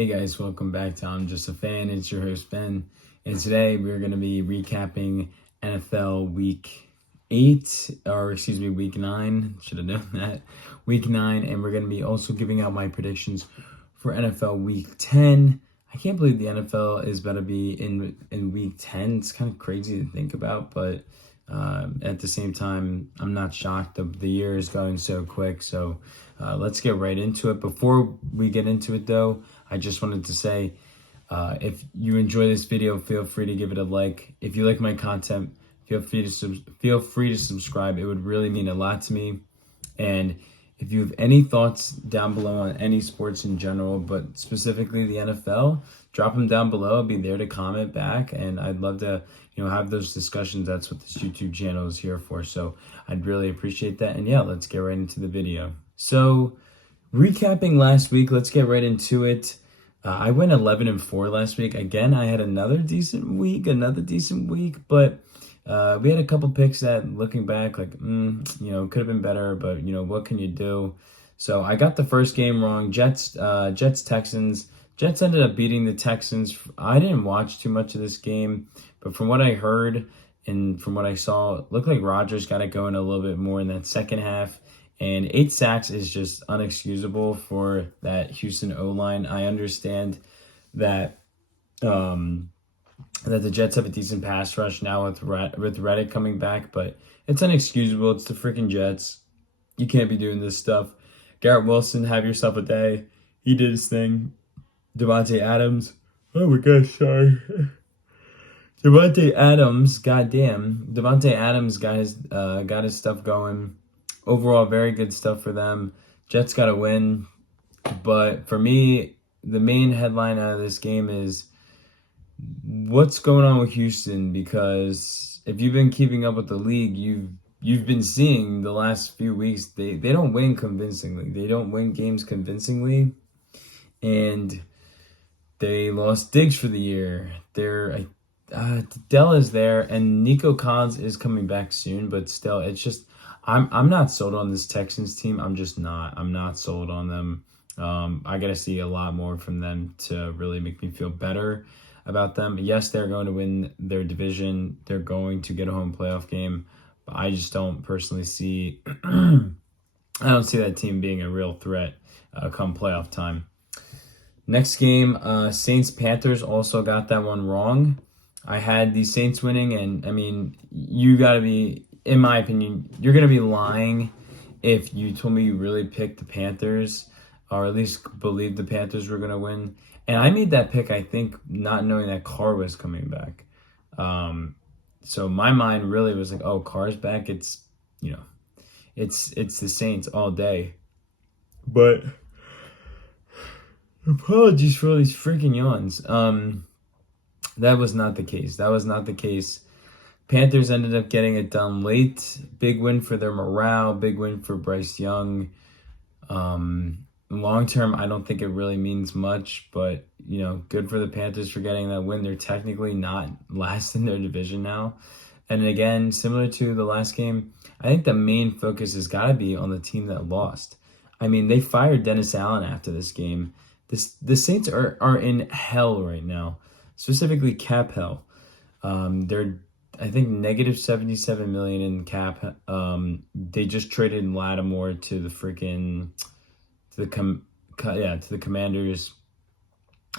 Hey guys, welcome back to I'm Just a Fan. It's your host Ben, and today we're going to be recapping NFL Week 9. Should have known that. Week 9, and we're going to be also giving out my predictions for NFL Week 10. I can't believe the NFL is about to be in Week 10. It's kind of crazy to think about, but at the same time, I'm not shocked. The year is going so quick, so let's get right into it. Before we get into it, though, I just wanted to say, if you enjoy this video, feel free to give it a like. If you like my content, feel free to subscribe. It would really mean a lot to me. And if you have any thoughts down below on any sports in general, but specifically the NFL, drop them down below. I'll be there to comment back, and I'd love to, have those discussions. That's what this YouTube channel is here for. So I'd really appreciate that. And yeah, let's get right into the video. So recapping last week, let's get right into it. I went 11-4 last week. Again, I had another decent week, but we had a couple picks that, looking back, like, could have been better, but, what can you do? So I got the first game wrong. Texans. Jets ended up beating the Texans. I didn't watch too much of this game, but from what I heard and from what I saw, it looked like Rodgers got it going a little bit more in that second half. And 8 sacks is just unexcusable for that Houston O-line. I understand that that the Jets have a decent pass rush now with Reddick coming back, but it's unexcusable. It's the freaking Jets. You can't be doing this stuff. Garrett Wilson, have yourself a day. He did his thing. Davante Adams. Oh my gosh, sorry. Davante Adams, goddamn. Davante Adams got his stuff going. Overall, very good stuff for them. Jets got to win. But for me, the main headline out of this game is what's going on with Houston, because if you've been keeping up with the league, you've been seeing the last few weeks, they don't win convincingly. They don't win games convincingly. And they lost Diggs for the year. Dell is there, and Nico Collins is coming back soon, but still, it's just I'm not sold on this Texans team. I'm just not. I'm not sold on them. I got to see a lot more from them to really make me feel better about them. Yes, they're going to win their division. They're going to get a home playoff game, but I just don't personally see I don't see that team being a real threat come playoff time. Next game, Saints-Panthers, also got that one wrong. I had the Saints winning, and I mean, you got to be, in my opinion, you're going to be lying if you told me you really picked the Panthers, or at least believed the Panthers were going to win. And I made that pick, I think, not knowing that Carr was coming back. So my mind really was like, oh, Carr's back. It's, it's the Saints all day. But apologies for all these freaking yawns. That was not the case. Panthers ended up getting it done late. Big win for their morale. Big win for Bryce Young. Long term, I don't think it really means much, but, good for the Panthers for getting that win. They're technically not last in their division now. And again, similar to the last game, I think the main focus has got to be on the team that lost. I mean, they fired Dennis Allen after this game. The Saints are in hell right now, specifically cap hell. They're, I think, negative $77 million in cap. They just traded Lattimore to the Commanders.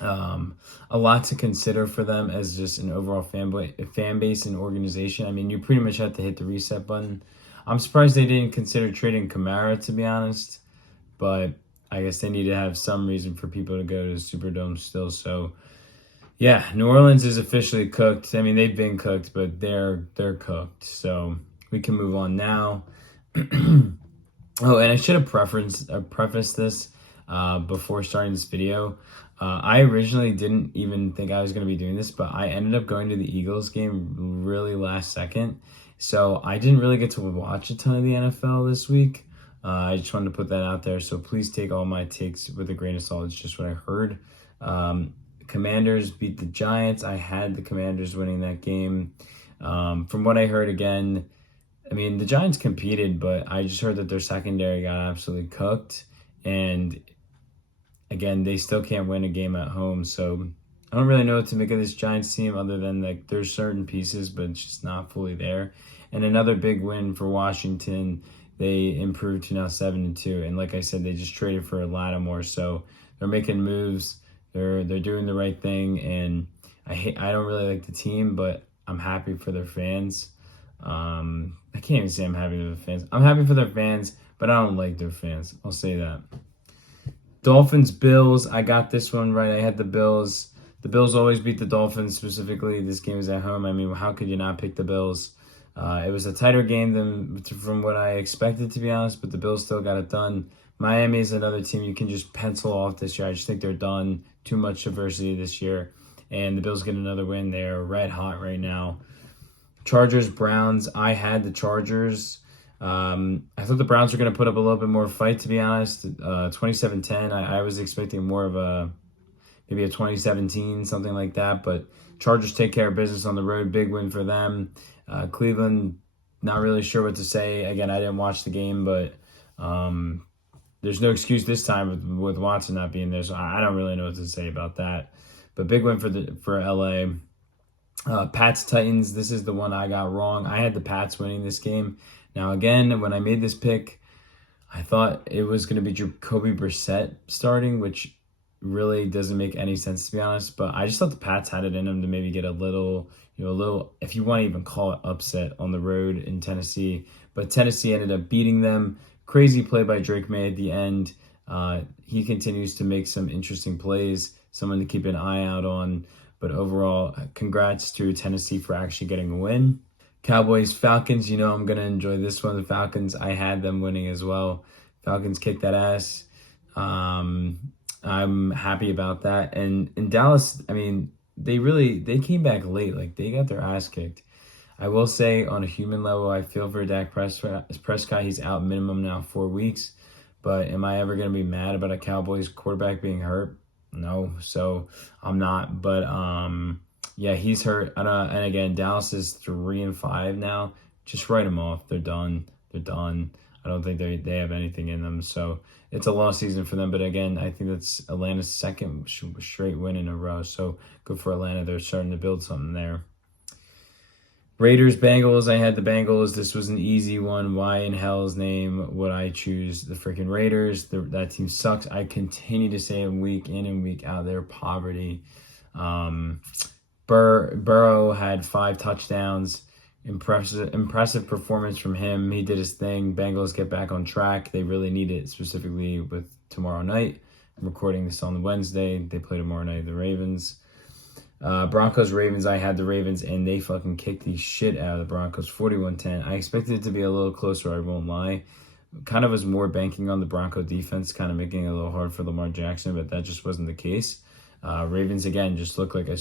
A lot to consider for them as just an overall fan base and organization. I mean, you pretty much have to hit the reset button. I'm surprised they didn't consider trading Kamara, to be honest, but I guess they need to have some reason for people to go to the Superdome still. So, yeah, New Orleans is officially cooked. I mean, they've been cooked, but they're cooked. So we can move on now. Oh, and I should have prefaced this before starting this video. I originally didn't even think I was going to be doing this, but I ended up going to the Eagles game really last second. So I didn't really get to watch a ton of the NFL this week. I just wanted to put that out there. So please take all my takes with a grain of salt. It's just what I heard. Commanders beat the Giants. I had the Commanders winning that game. From what I heard, again, I mean, the Giants competed, but I just heard that their secondary got absolutely cooked. And again, they still can't win a game at home. So I don't really know what to make of this Giants team other than like there's certain pieces, but it's just not fully there. And another big win for Washington. They improved to now 7-2, and like I said, they just traded for Lattimore, so they're making moves. They're doing the right thing, and I don't really like the team, but I'm happy for their fans. I can't even say I'm happy for the fans. I'm happy for their fans, but I don't like their fans. I'll say that. Dolphins, Bills. I got this one right. I had the Bills. The Bills always beat the Dolphins. Specifically, this game is at home. I mean, how could you not pick the Bills? It was a tighter game than from what I expected, to be honest, but the Bills still got it done. Miami is another team you can just pencil off this year. I just think they're done. Too much adversity this year. And the Bills get another win. They're red hot right now. Chargers, Browns. I had the Chargers. I thought the Browns were going to put up a little bit more fight, to be honest. 27-10. I was expecting more of maybe a 2017, something like that. But Chargers take care of business on the road. Big win for them. Cleveland, not really sure what to say. Again, I didn't watch the game, but there's no excuse this time with Watson not being there. So I don't really know what to say about that. But big win for LA. Pats, Titans. This is the one I got wrong. I had the Pats winning this game. Now, again, when I made this pick, I thought it was going to be Jacoby Brissett starting, which really doesn't make any sense, to be honest. But I just thought the Pats had it in them to maybe get a little, if you want to even call it upset on the road in Tennessee. But Tennessee ended up beating them. Crazy play by Drake May at the end. He continues to make some interesting plays, someone to keep an eye out on. But overall, congrats to Tennessee for actually getting a win. Cowboys, Falcons, I'm going to enjoy this one. The Falcons, I had them winning as well. Falcons kicked that ass. I'm happy about that. And in Dallas, I mean, they came back late. Like, they got their ass kicked. I will say, on a human level, I feel for Dak Prescott. He's out minimum now 4 weeks. But am I ever going to be mad about a Cowboys quarterback being hurt? No. So I'm not. But yeah, he's hurt. And again, Dallas is 3-5 now. Just write them off. They're done. They're done. I don't think they have anything in them. So it's a lost season for them. But again, I think that's Atlanta's second straight win in a row. So good for Atlanta. They're starting to build something there. Raiders, Bengals. I had the Bengals. This was an easy one. Why in hell's name would I choose the freaking Raiders? That team sucks. I continue to say it week in and week out. They're poverty. Burrow had 5 touchdowns. Impressive performance from him. He did his thing. Bengals get back on track. They really need it, specifically with tomorrow night. I'm recording this on Wednesday. They play tomorrow night, the Ravens. Broncos, Ravens. I had the Ravens, and they fucking kicked the shit out of the Broncos, 41-10. I expected it to be a little closer, I won't lie. Kind of was more banking on the Bronco defense, kind of making it a little hard for Lamar Jackson, but that just wasn't the case. Ravens, again, just look like a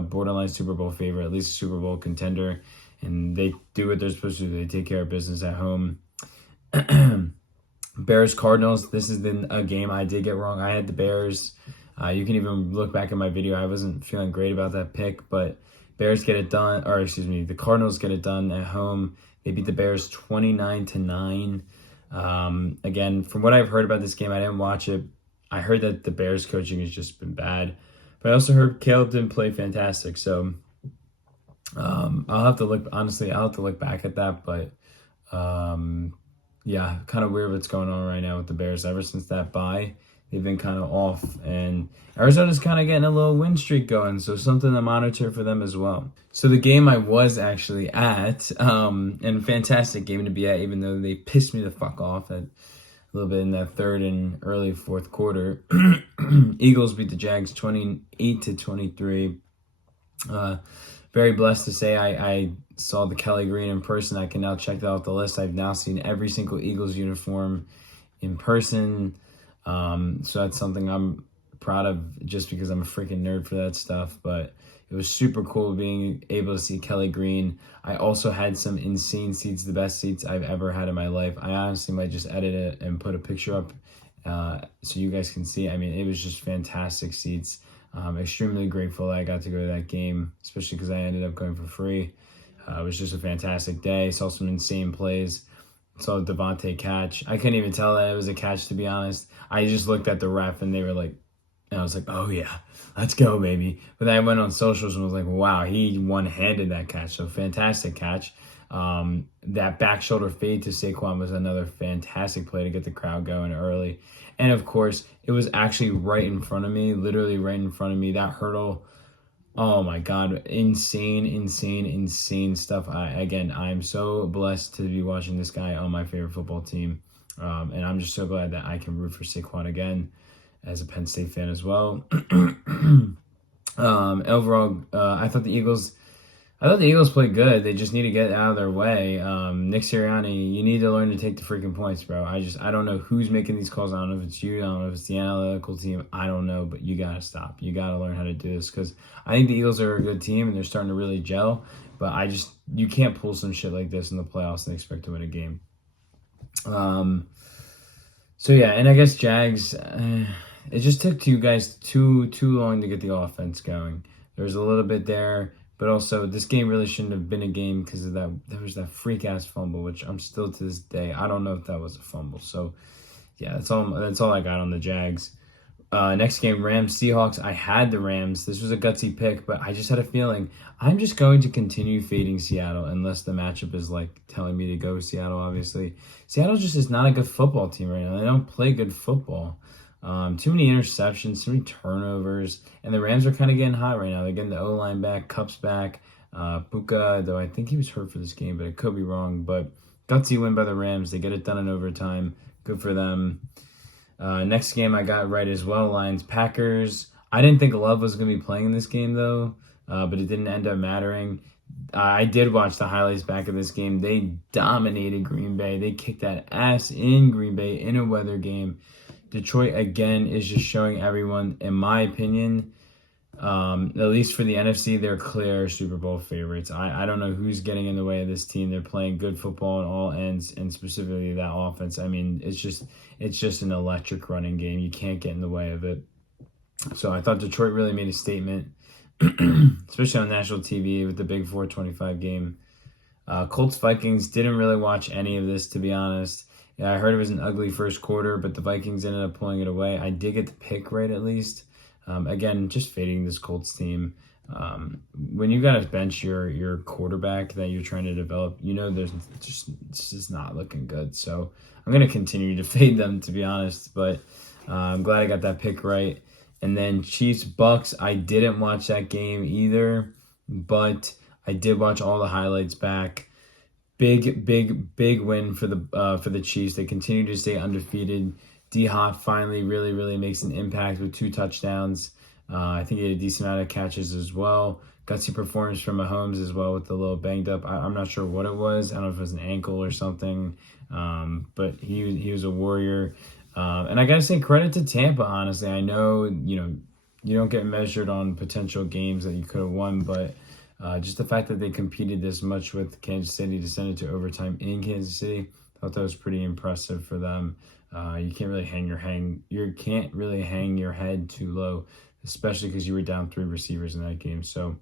borderline Super Bowl favorite, at least a Super Bowl contender, and they do what they're supposed to do. They take care of business at home. Bears, Cardinals. This is a game I did get wrong. I had the Bears. You can even look back at my video. I wasn't feeling great about that pick, but Bears get it done, the Cardinals get it done at home. They beat the Bears 29-9. Again, from what I've heard about this game, I didn't watch it. I heard that the Bears coaching has just been bad, but I also heard Caleb didn't play fantastic. So I'll have to look back at that. But yeah, kind of weird what's going on right now with the Bears. Ever since that bye, they've been kind of off, and Arizona's kind of getting a little win streak going, so something to monitor for them as well. So the game I was actually at, and a fantastic game to be at, even though they pissed me the fuck off at a little bit in that third and early fourth quarter. Eagles beat the Jags 28-23. Very blessed to say I saw the Kelly Green in person. I can now check that off the list. I've now seen every single Eagles uniform in person. So that's something I'm proud of, just because I'm a freaking nerd for that stuff. But it was super cool being able to see Kelly Green. I also had some insane seats, the best seats I've ever had in my life. I honestly might just edit it and put a picture up so you guys can see. I mean, it was just fantastic seats. Extremely grateful that I got to go to that game, especially because I ended up going for free. It was just a fantastic day. Saw some insane plays. saw Devontae catch. I couldn't even tell that it was a catch, to be honest. I just looked at the ref and they were like, and I was like, oh yeah, let's go, baby. But then I went on socials and was like, wow, he one-handed that catch. So fantastic catch. That back shoulder fade to Saquon was another fantastic play to get the crowd going early. And of course, it was actually right in front of me, literally right in front of me. That hurdle, oh my God, insane stuff. I'm so blessed to be watching this guy on my favorite football team. And I'm just so glad that I can root for Saquon again as a Penn State fan as well. Overall, I thought the Eagles played good. They just need to get out of their way. Nick Sirianni, you need to learn to take the freaking points, bro. I don't know who's making these calls. I don't know if it's you. I don't know if it's the analytical team. I don't know, but you got to stop. You got to learn how to do this because I think the Eagles are a good team and they're starting to really gel, but you can't pull some shit like this in the playoffs and expect to win a game. So yeah, and I guess Jags, it just took you guys too long to get the offense going. There was a little bit there. But also, this game really shouldn't have been a game because of that. There was that freak-ass fumble, which I'm still to this day, I don't know if that was a fumble. So, yeah, that's all I got on the Jags. Next game, Rams-Seahawks. I had the Rams. This was a gutsy pick, but I just had a feeling I'm just going to continue fading Seattle unless the matchup is, like, telling me to go Seattle, obviously. Seattle just is not a good football team right now. They don't play good football. Too many interceptions, too many turnovers, and the Rams are kind of getting hot right now. They're getting the O-line back, Kupp's back, Puka, though I think he was hurt for this game, but it could be wrong. But gutsy win by the Rams. They get it done in overtime. Good for them. Next game I got right as well, Lions-Packers. I didn't think Love was going to be playing in this game, though, but it didn't end up mattering. I did watch the highlights back of this game. They dominated Green Bay. They kicked that ass in Green Bay in a weather game. Detroit, again, is just showing everyone, in my opinion, at least for the NFC, they're clear Super Bowl favorites. I don't know who's getting in the way of this team. They're playing good football on all ends, and specifically that offense. I mean, it's just an electric running game. You can't get in the way of it. So I thought Detroit really made a statement, especially on national TV with the big 425 game. Colts-Vikings, didn't really watch any of this, to be honest. Yeah, I heard it was an ugly first quarter, but the Vikings ended up pulling it away. I did get the pick right at least. Again, just fading this Colts team. When you got to bench your quarterback that you're trying to develop, there's it's just not looking good. So I'm going to continue to fade them, to be honest. But I'm glad I got that pick right. And then Chiefs-Bucks, I didn't watch that game either, but I did watch all the highlights back. Big win for the Chiefs. They continue to stay undefeated. D-Hop finally really makes an impact with 2 touchdowns. I think he had a decent amount of catches as well. Gutsy performance from Mahomes as well with a little banged up. I'm not sure what it was. I don't know if it was an ankle or something. But he was a warrior. And I got to say credit to Tampa, honestly. I know, you don't get measured on potential games that you could have won, but just the fact that they competed this much with Kansas City to send it to overtime in Kansas City, I thought that was pretty impressive for them. You can't really hang your head too low, especially because you were down 3 receivers in that game. So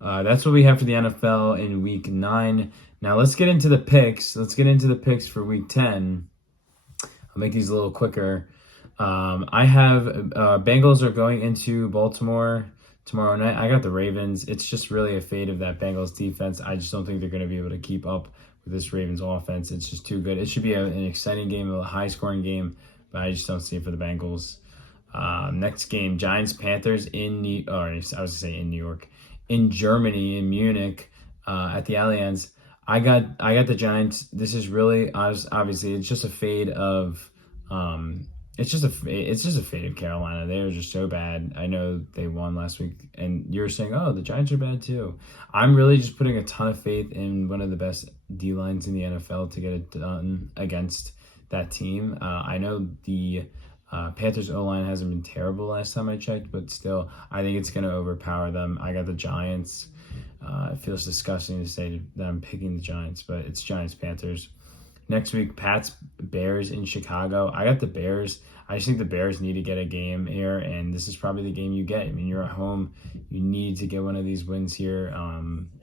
that's what we have for the NFL in Week 9. Now let's get into the picks. Let's get into the picks for Week 10. I'll make these a little quicker. I have Bengals are going into Baltimore tomorrow night. I got the Ravens. It's just really a fate of that Bengals defense. I just don't think they're going to be able to keep up with this Ravens offense. It's just too good. It should be an exciting game, a high-scoring game, but I just don't see it for the Bengals. Next game, Giants-Panthers in New York. In Germany, in Munich, at the Allianz. I got the Giants. This is really obviously it's just a fade of it's just a fade of Carolina. They're just so bad. I know they won last week, and you're saying, oh, the Giants are bad too. I'm really just putting a ton of faith in one of the best D-lines in the NFL to get it done against that team. I know the Panthers O-line hasn't been terrible last time I checked, but still, I think it's going to overpower them. I got the Giants. It feels disgusting to say that I'm picking the Giants, but it's Giants-Panthers. Next week, Pats-Bears in Chicago. I got the Bears. I just think the Bears need to get a game here, and this is probably the game you get. I mean, you're at home. You need to get one of these wins here.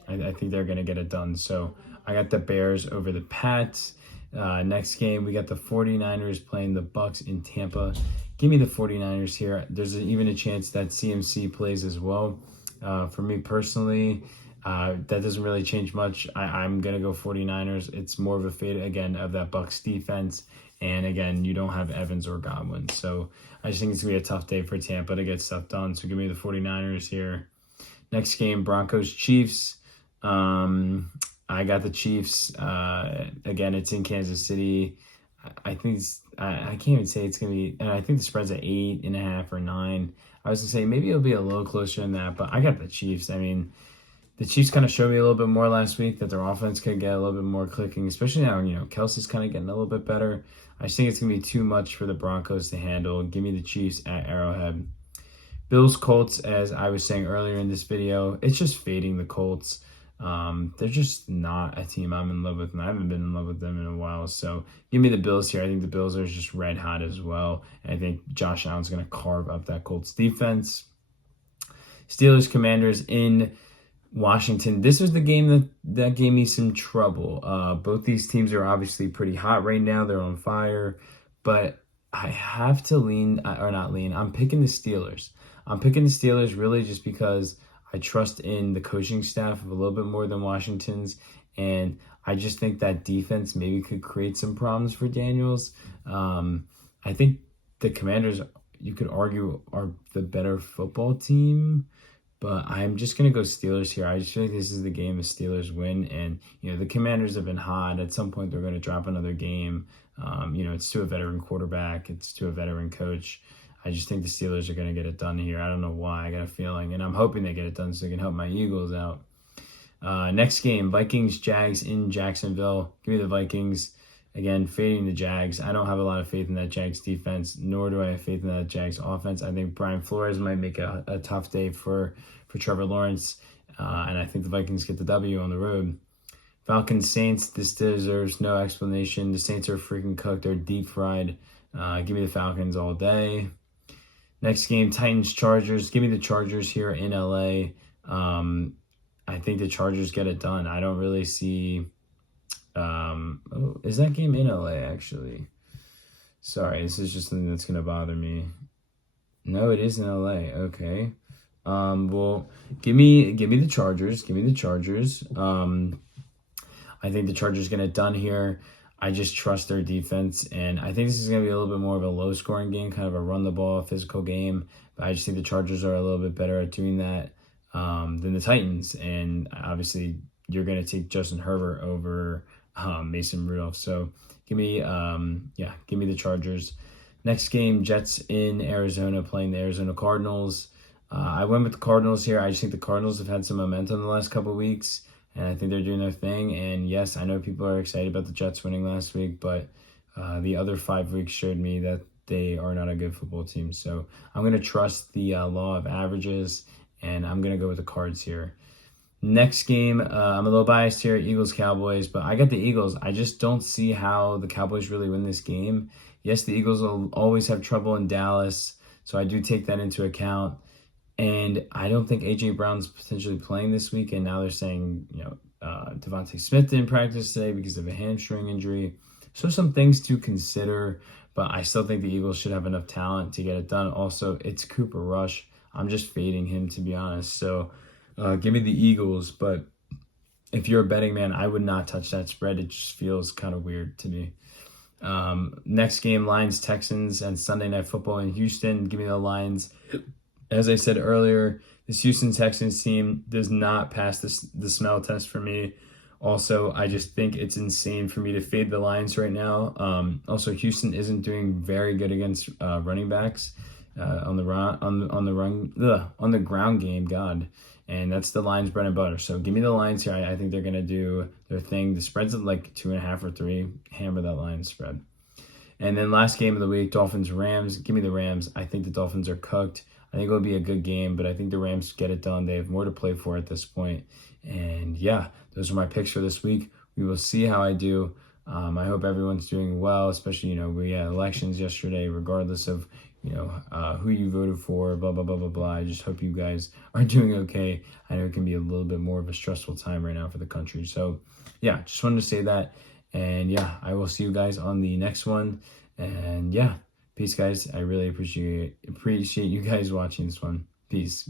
I think they're going to get it done. So I got the Bears over the Pats. Next game, we got the 49ers playing the Bucks in Tampa. Give me the 49ers here. There's even a chance that CMC plays as well. For me personally, that doesn't really change much. I'm going to go 49ers. It's more of a fade, again, of that Bucks defense. And again, you don't have Evans or Godwin. So I just think it's going to be a tough day for Tampa to get stuff done. So give me the 49ers here. Next game, Broncos-Chiefs. I got the Chiefs. Again, it's in Kansas City. I think I can't even say it's going to be, and I think the spread's at 8.5 or 9. I was going to say maybe it'll be a little closer than that, but I got the Chiefs. I mean, the Chiefs kind of showed me a little bit more last week that their offense could get a little bit more clicking, especially now, Kelsey's kind of getting a little bit better. I just think it's going to be too much for the Broncos to handle. Give me the Chiefs at Arrowhead. Bills, Colts, as I was saying earlier in this video, it's just fading the Colts. They're just not a team I'm in love with, and I haven't been in love with them in a while. So give me the Bills here. I think the Bills are just red hot as well. And I think Josh Allen's going to carve up that Colts defense. Steelers, Commanders in Washington. This was the game that gave me some trouble. Both these teams are obviously pretty hot right now. They're on fire. But I have to I'm picking the Steelers. I'm picking the Steelers really just because I trust in the coaching staff a little bit more than Washington's. And I just think that defense maybe could create some problems for Daniels. I think the Commanders, you could argue, are the better football team. But I'm just going to go Steelers here. I just feel like this is the game the Steelers win. And, the Commanders have been hot. At some point, they're going to drop another game. It's to a veteran quarterback. It's to a veteran coach. I just think the Steelers are going to get it done here. I don't know why. I got a feeling. And I'm hoping they get it done so they can help my Eagles out. Next game, Vikings-Jags in Jacksonville. Give me the Vikings. Again, fading the Jags. I don't have a lot of faith in that Jags defense, nor do I have faith in that Jags offense. I think Brian Flores might make a tough day for Trevor Lawrence, and I think the Vikings get the W on the road. Falcons-Saints, this deserves no explanation. The Saints are freaking cooked. They're deep fried. Give me the Falcons all day. Next game, Titans-Chargers. Give me the Chargers here in LA. I think the Chargers get it done. I don't really see... is that game in LA actually? Sorry, this is just something that's gonna bother me. No, it is in LA. Okay. Well, give me the Chargers. Give me the Chargers. I think the Chargers get it done here. I just trust their defense, and I think this is gonna be a little bit more of a low-scoring game, kind of a run-the-ball, physical game. But I just think the Chargers are a little bit better at doing that than the Titans, and obviously you're gonna take Justin Herbert over Mason Rudolph. So give me the Chargers. Next game, Jets in Arizona playing the Arizona Cardinals. I went with the Cardinals here. I just think the Cardinals have had some momentum the last couple of weeks, and I think they're doing their thing. And yes, I know people are excited about the Jets winning last week, but the other 5 weeks showed me that they are not a good football team. So I'm going to trust the law of averages, and I'm going to go with the Cards here. Next game, I'm a little biased here, Eagles-Cowboys, but I got the Eagles. I just don't see how the Cowboys really win this game. Yes, the Eagles will always have trouble in Dallas, so I do take that into account. And I don't think A.J. Brown's potentially playing this week, and now they're saying, Devontae Smith didn't practice today because of a hamstring injury. So some things to consider, but I still think the Eagles should have enough talent to get it done. Also, it's Cooper Rush. I'm just fading him, to be honest. So give me the Eagles, but if you're a betting man, I would not touch that spread. It just feels kind of weird to me. Next game, Lions-Texans and Sunday Night Football in Houston. Give me the Lions. As I said earlier, this Houston Texans team does not pass the smell test for me. Also, I just think it's insane for me to fade the Lions right now. Also, Houston isn't doing very good against running backs on the ground game. God. And that's the Lions' bread and butter. So give me the Lions here. I think they're going to do their thing. The spread's at like 2.5 or 3. Hammer that Lions spread. And then last game of the week, Dolphins-Rams. Give me the Rams. I think the Dolphins are cooked. I think it'll be a good game, but I think the Rams get it done. They have more to play for at this point. And yeah, those are my picks for this week. We will see how I do. I hope everyone's doing well, especially, we had elections yesterday, regardless of, who you voted for, blah, blah, blah, blah, blah. I just hope you guys are doing okay. I know it can be a little bit more of a stressful time right now for the country. So yeah, just wanted to say that. And yeah, I will see you guys on the next one. And yeah, peace, guys. I really appreciate you guys watching this one. Peace.